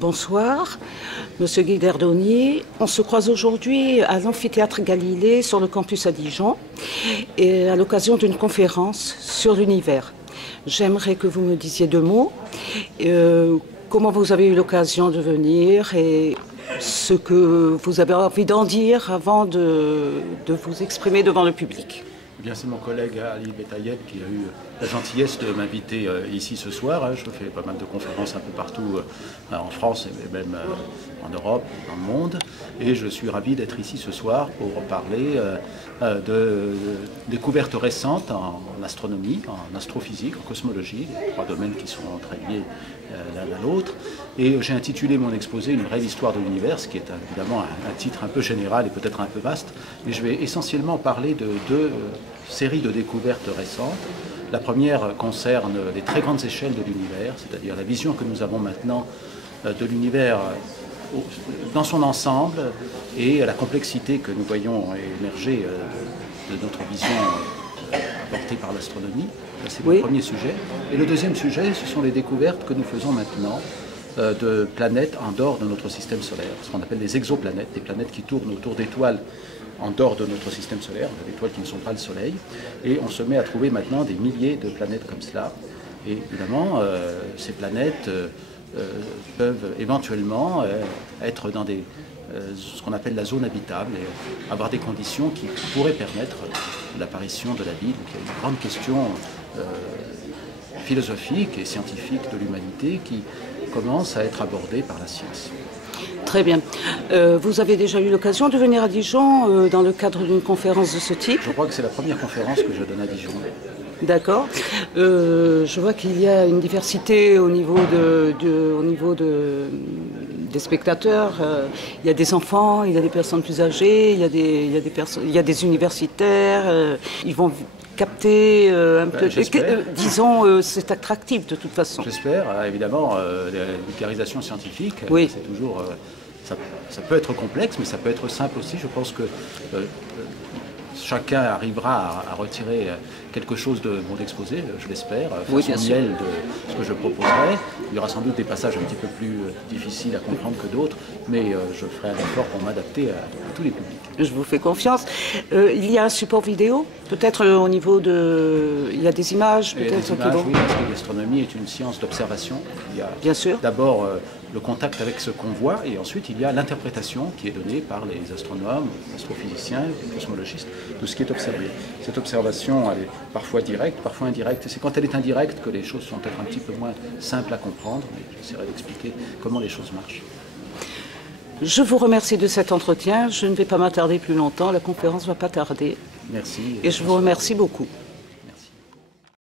Bonsoir, Monsieur Guiderdoni. On se croise aujourd'hui à l'amphithéâtre Galilée sur le campus à Dijon et à l'occasion d'une conférence sur l'univers. J'aimerais que vous me disiez deux mots. Comment vous avez eu l'occasion de venir et ce que vous avez envie d'en dire avant de vous exprimer devant le public. Bien, c'est mon collègue Ali Betayeb qui a eu la gentillesse de m'inviter ici ce soir. Je fais pas mal de conférences un peu partout en France et même en Europe, dans le monde. Et je suis ravi d'être ici ce soir pour parler de découvertes récentes en astronomie, en astrophysique, en cosmologie, les trois domaines qui sont très liés l'un à l'autre. Et j'ai intitulé mon exposé « Une brève histoire de l'univers », ce qui est évidemment un titre un peu général et peut-être un peu vaste. Mais je vais essentiellement parler de deux séries de découvertes récentes. La première concerne les très grandes échelles de l'univers, c'est-à-dire la vision que nous avons maintenant de l'univers dans son ensemble et la complexité que nous voyons émerger de notre vision apportée par l'astronomie. C'est le premier sujet. Et le deuxième sujet, ce sont les découvertes que nous faisons maintenant de planètes en dehors de notre système solaire, ce qu'on appelle des exoplanètes, des planètes qui tournent autour d'étoiles en dehors de notre système solaire, d'étoiles qui ne sont pas le Soleil. Et on se met à trouver maintenant des milliers de planètes comme cela. Et évidemment, ces planètes peuvent éventuellement être dans ce qu'on appelle la zone habitable et avoir des conditions qui pourraient permettre l'apparition de la vie. Donc il y a une grande question philosophique et scientifique de l'humanité qui commence à être abordée par la science. Très bien. Vous avez déjà eu l'occasion de venir à Dijon dans le cadre d'une conférence de ce type? Je crois que c'est la première conférence que je donne à Dijon. D'accord. Je vois qu'il y a une diversité au niveau des spectateurs. Il y a des enfants, il y a des personnes plus âgées, il y a des universitaires. Ils vont capter un peu. Disons, c'est attractif de toute façon. J'espère. Évidemment, la vulgarisation scientifique, oui. C'est toujours. Ça peut être complexe, mais ça peut être simple aussi. Je pense que chacun arrivera à retirer quelque chose de mon exposé, je l'espère, oui, façon miel de ce que je proposerai. Il y aura sans doute des passages un petit peu plus difficiles à comprendre que d'autres, mais je ferai un effort pour m'adapter à tous les publics. Je vous fais confiance. Il y a un support vidéo, peut-être au niveau de... Il y a des images, peut-être oui, parce que l'astronomie est une science d'observation. Il y a bien sûr. D'abord le contact avec ce qu'on voit, et ensuite il y a l'interprétation qui est donnée par les astronomes, les astrophysiciens, les cosmologistes, de ce qui est observé. Cette observation, elle est parfois directe, parfois indirecte, et c'est quand elle est indirecte que les choses sont peut-être un petit peu moins simples à comprendre, mais j'essaierai d'expliquer comment les choses marchent. Je vous remercie de cet entretien. Je ne vais pas m'attarder plus longtemps. La conférence ne va pas tarder. Merci. Et je vous remercie beaucoup.